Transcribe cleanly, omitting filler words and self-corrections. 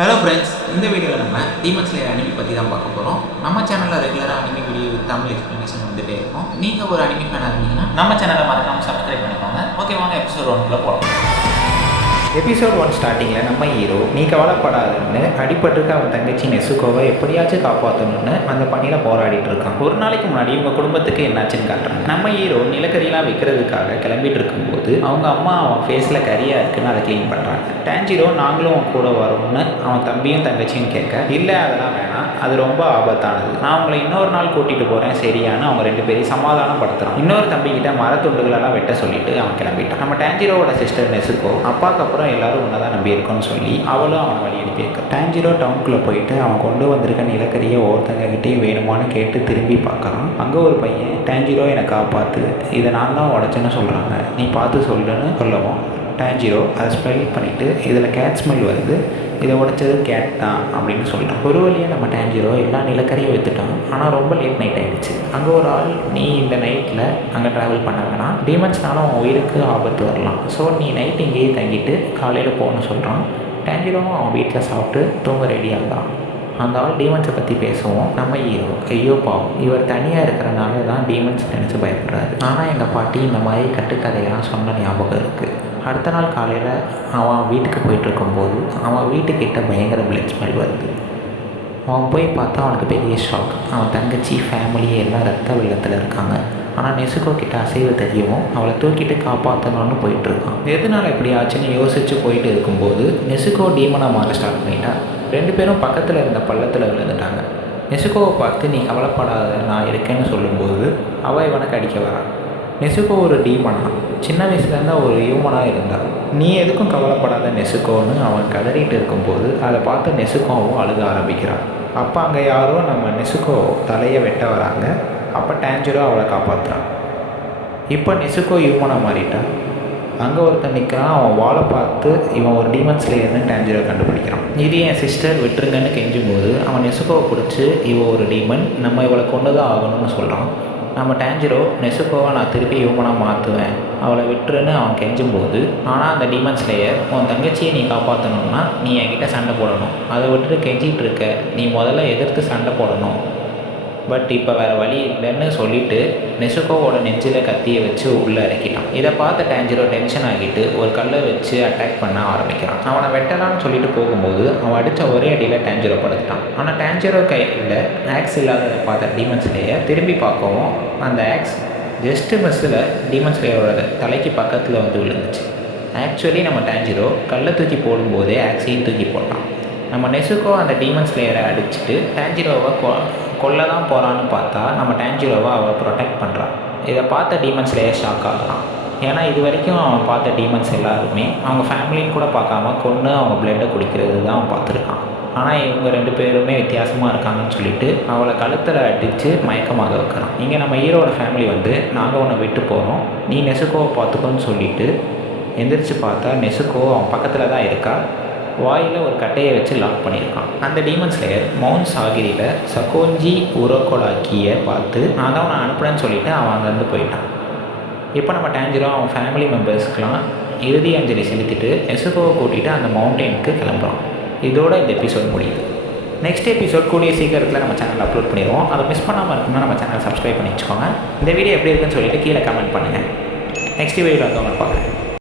Hello friends, இந்த வீடியோவில் நம்ம டீமன் ஸ்லேயர் அனிமி பற்றி தான் பார்க்க போகிறோம். நம்ம சேனலில் ரெகுலராக அனிமி வீடியோ தமிழ் எக்ஸ்ப்ளனேஷன் வந்துகிட்டே இருக்கும். நீங்கள் ஒரு அனிமி ஃபேனாக இருந்தீங்கன்னா நம்ம சேனலை மறக்காமல் சப்ஸ்கிரைப் பண்ணிக்கோங்க. ஓகே, வாங்க எபிசோட் 1 போகலாம். எபிசோட் 1 ஸ்டார்டிங்கில் நம்ம ஹீரோ நீ கவலைப்படாதுன்னு அடிபட்டிருக்க அவன் தங்கச்சி நெசுக்கோவை எப்படியாச்சும் காப்பாற்றணும்னு அந்த பணியில் போராடிட்டு இருக்கான். ஒரு நாளைக்கு முன்னாடி இவங்க குடும்பத்துக்கு என்னாச்சுன்னு காட்டுறாங்க. நம்ம ஹீரோ நிலக்கரியெல்லாம் விற்கிறதுக்காக கிளம்பிட்டு இருக்கும்போது அவங்க அம்மா அவன் ஃபேஸில் கரியாக இருக்குன்னு அதை க்ளீன் பண்ணுறாங்க. டான்ஜிரோ நாங்களும் அவன் கூட வரோம்னு அவன் தம்பியும் தங்கச்சியும் கேட்க, இல்லை அதெல்லாம் வேணாம், அது ரொம்ப ஆபத்தானது, நான் அவங்கள இன்னொரு நாள் கூட்டிகிட்டு போகிறேன் சரியானு அவங்க ரெண்டு பேரையும் சமாதானப்படுத்துகிறான். இன்னொரு தம்பிக்கிட்ட மரத்துண்டுகளெல்லாம் வெட்ட சொல்லிட்டு அவன் கிளம்பிட்டான். நம்ம டான்ஜிரோவோட சிஸ்டர் நெசுக்கோ அப்பாவுக்கு அப்புறம் எல்லாரும் ஒன்றா தான் நம்பி இருக்கோன்னு சொல்லி அவளும் அவனை வழி அனுப்பி வைக்க. டான்ஜிரோ டவுனுக்குள்ளே போயிட்டு அவன் கொண்டு வந்திருக்க நிலக்கரியை ஒருத்தங்ககிட்டையும் வேணுமான்னு கேட்டு திரும்பி பார்க்குறான். அங்கே ஒரு பையன், டான்ஜிரோ என்னை காப்பாற்று, இதை நான் தான் உடச்சேன்னு சொல்கிறாங்க, நீ பார்த்து சொல்லுன்னு சொல்லவும் டான்ஜிரோ அதை ஸ்மெல் பண்ணிவிட்டு இதில் கேட் ஸ்மெல் வருது, இதை உடைச்சது கேட் தான் அப்படின்னு சொல்லிட்டான். ஒரு வழியாக நம்ம டான்ஜிரோ எல்லா நிலக்கரியும் விற்றுட்டான். ஆனால் ரொம்ப லேட் நைட் ஆகிடுச்சு. அங்கே ஒரு ஆள், நீ இந்த நைட்டில் அங்கே ட்ராவல் பண்ண வேணாம், டீமன்ஸ்னாலும் உன் உயிருக்கு ஆபத்து வரலாம், ஸோ நீ நைட் இங்கேயே தங்கிட்டு காலையில் போகணும்னு சொல்கிறான். டான்ஜிரோவும் அவன் வீட்டில் சாப்பிட்டு தூங்க ரெடியாகிறான். அந்த ஆள் டீமன்ஸை பற்றி பேசுவோம். நம்ம ஹீரோ, ஐயோ பாவம், இவர் தனியாக இருக்கிறனால தான் டீமன்ஸ் நினச்சி பயப்படுறாரு, ஆனால் எங்கள் பாட்டி இந்த மாதிரி கட்டுக்கதையெல்லாம் சொன்ன ஞாபகம் இருக்குது. அடுத்த நாள் காலையில் அவன் வீட்டுக்கு போயிட்டுருக்கும்போது அவன் வீட்டுக்கிட்ட பயங்கர பிளட் ஸ்மெல் வருது. அவன் போய் பார்த்தா அவனுக்கு பெரிய ஷாக். அவன் தங்கச்சி ஃபேமிலி எல்லாம் ரத்த வெள்ளத்தில் இருக்காங்க. ஆனால் நெசுக்கோ கிட்ட அசைவு தெரியவும் அவளை தூக்கிட்டு காப்பாற்றணும்னு போயிட்டுருக்கான். எதனால் இப்படி ஆச்சுன்னு யோசித்து போயிட்டு இருக்கும்போது நெசுக்கோ டீமனாக மாற ஸ்டார்ட் பண்ணிட்டா. ரெண்டு பேரும் பக்கத்தில் இருந்த பள்ளத்தில் விழுந்துட்டாங்க. நெசுக்கோவை பார்த்து நீ கவலைப்படாத, நான் இருக்கேன்னு சொல்லும்போது அவள் இவனுக்கு அடிக்க வரான். நெசுக்கோ ஒரு டீமனா, சின்ன வயசுலேருந்து ஒரு ஹியூமனாக இருந்தாள். நீ எதுக்கும் கவலைப்படாத நெசுக்கோன்னு அவன் கதறிட்டு இருக்கும்போது அதை பார்த்து நெசுக்கோவும் அழுக ஆரம்பிக்கிறான். அப்போ அங்கே யாரோ நம்ம நெசுக்கோ தலையை வெட்ட வராங்க. அப்போ டான்ஜிரோ அவளை காப்பாற்றுறான். இப்போ நெசுக்கோ ஹியூமனாக மாறிட்டான். அங்கே ஒருத்தன் நிற்கிறான். அவன் வாழை பார்த்து இவன் ஒரு டீமன் ஸ்லேயர்னு டான்ஜிரோ கண்டுபிடிக்கிறான். இது என் சிஸ்டர் விட்டுருங்கன்னு கெஞ்சும்போது அவன் நெசுக்கோவை பிடிச்சி இவன் ஒரு டீமன், நம்ம இவளை கொண்டு தான் ஆகணும்னு சொல்கிறான். நம்ம டான்ஜிரோ நெசுக்கோவை நான் திருப்பி ஹியூமனாக மாற்றுவேன், அவளை விட்டுருன்னு அவன் கெஞ்சும்போது, ஆனால் அந்த டீமன் ஸ்லேயர், உன் தங்கச்சியை நீ காப்பாற்றணும்னா நீ என்கிட்ட சண்டை போடணும், அதை விட்டுட்டு கெஞ்சிகிட்டு இருக்க, நீ முதல்ல எதிர்த்து சண்டை போடணும், பட் இப்போ வேறு வழி இல்லைன்னு சொல்லிவிட்டு நெசுக்கோவோட நெஞ்சில் கத்தியை வச்சு உள்ளே இறக்கிட்டான். இதை பார்த்து டான்ஜிரோ டென்ஷன் ஆகிட்டு ஒரு கல்லை வச்சு அட்டாக் பண்ண ஆரம்பிக்கிறான். அவனை வெட்டலான்னு சொல்லிட்டு போகும்போது அவன் அடித்த ஒரே அடியில் டான்ஜிரோ படுத்துட்டான். ஆனால் டான்ஜிரோ கையில் ஆக்ஸ் இல்லாததை பார்த்த டீமன் ஸ்லேயர் திரும்பி பார்க்கவும் அந்த ஆக்ஸ் ஜஸ்ட்டு மிஸ்ஸில் டீமன் ஸ்லேயரோட தலைக்கு பக்கத்தில் வந்து விழுந்துச்சு. ஆக்சுவலி நம்ம டான்ஜிரோ கல்லை தூக்கி போடும்போதே ஆக்ஸையும் தூக்கி போட்டான். நம்ம நெசுக்கோ அந்த டீமன் ஸ்லேயரை அடிச்சுட்டு டான்ஜிரோவை கொல்ல தான் போகிறான்னு பார்த்தா நம்ம டான்ஜிரோவை அவள் ப்ரொடெக்ட் பண்ணுறான். இதை பார்த்த டீமன் ஸ்லேயர் ஷாக் ஆகிறான். ஏன்னா இது வரைக்கும் அவன் பார்த்த டீமன்ஸ் எல்லாருமே அவங்க ஃபேமிலின்னு கூட பார்க்காம கொன்று அவங்க பிளட்டை குடிக்கிறது தான் அவன் பார்த்துருக்கான். ஆனால் இவங்க ரெண்டு பேருமே வித்தியாசமாக இருக்காங்கன்னு சொல்லிட்டு அவளை கழுத்தில் அடித்து மயக்கமாக வைக்கிறான். இங்கே நம்ம ஹீரோட ஃபேமிலி வந்து, நாங்கள் உன்னை விட்டு போகிறோம், நீ நெசுக்கோவை பார்த்துக்கோன்னு சொல்லிவிட்டு எந்திரிச்சு பார்த்தா நெசுக்கோ அவன் பக்கத்தில் தான் இருக்கா. வாயில் ஒரு கட்டையை வச்சு லாக் பண்ணியிருக்கான். அந்த டீமன் ஸ்லேயர் மவுண்ட் சாகிரியில் சகோஞ்சி உரோகோலாக்கியை பார்த்து நான் தான் அவனை அனுப்புனேன்னு சொல்லிவிட்டு அவன் அங்கேருந்து போயிட்டான். இப்போ நம்ம டான்ஜிரோ அவன் ஃபேமிலி மெம்பர்ஸ்க்கெலாம் இறுதி அஞ்சலி செலுத்திட்டு நெசுக்கோவை கூட்டிகிட்டு அந்த மவுண்டெயினுக்கு கிளம்புறான். இதோட இந்த எபிசோட் முடியுது. நெக்ஸ்ட் எபிசோட் கூடிய சீக்கிரத்தில் நம்ம சேனலில் அப்லோட் பண்ணிடுவோம். அதை மிஸ் பண்ணாமல் இருக்குன்னா நம்ம சேனலை சப்ஸ்கிரைப் பண்ணி வச்சுக்கோங்க. இந்த வீடியோ எப்படி இருக்குன்னு சொல்லிட்டு கீழே கமெண்ட் பண்ணுங்கள். நெக்ஸ்ட் வீடியோவில் வந்து உங்களை பார்க்குறேன்.